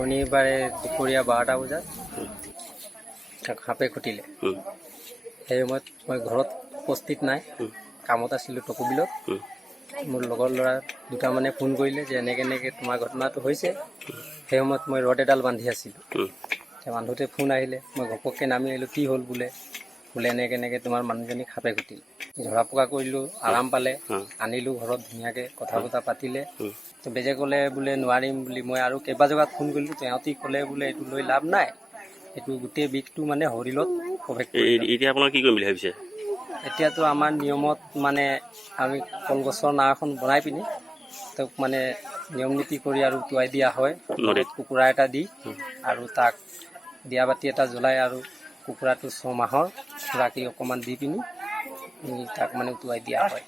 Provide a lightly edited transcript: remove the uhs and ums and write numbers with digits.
শনিবাৰে দুপৰীয়া 12টা বজাত সাপে খুটিলে। সেই সময়ত মই ঘৰত উপস্থিত নাই, কামত আছিলোঁ টকুবিলত। মোৰ লগৰ ল'ৰা দুটামানে ফোন কৰিলে যে এনেকৈ তোমাৰ ঘটনাটো হৈছে। সেই সময়ত মই ৰড এডাল বান্ধি আছিলোঁ। বান্ধোতে ফোন আহিলে, মই ঘপককৈ নামি আহিলোঁ। কি হ'ল বোলে এনেকৈ তোমাৰ মানুহজনীক সাপে খুটিলে। ধৰা পকা কৰিলোঁ, আৰাম পালে, আনিলোঁ ঘৰত ধুনীয়াকৈ কথা বতৰা পাতিলে। বেজে ক'লে বোলে নোৱাৰিম বুলি। মই আৰু কেইবা জেগাত ফোন কৰিলোঁ, সিহঁতি ক'লে বোলে এইটো লৈ লাভ নাই, এইটো গোটেই বিষটো মানে শৰীৰত প্ৰৱেশ কৰিলে। এতিয়া আপোনাৰ কি কৰিম বুলি ভাবিছে? এতিয়াতো আমাৰ নিয়মত মানে আমি কলগছৰ নাও এখন বনাই পিনি তেওঁক মানে নিয়ম নীতি কৰি আৰু উটুৱাই দিয়া হয় নদীত। কুকুৰা এটা দি আৰু তাক দিয়া বাতি এটা জ্বলাই আৰু কুকুৰাটো 6 মাহৰ খুৰাকি অকণমান দি পিনি তাক মানে উটুৱাই দিয়া হয়।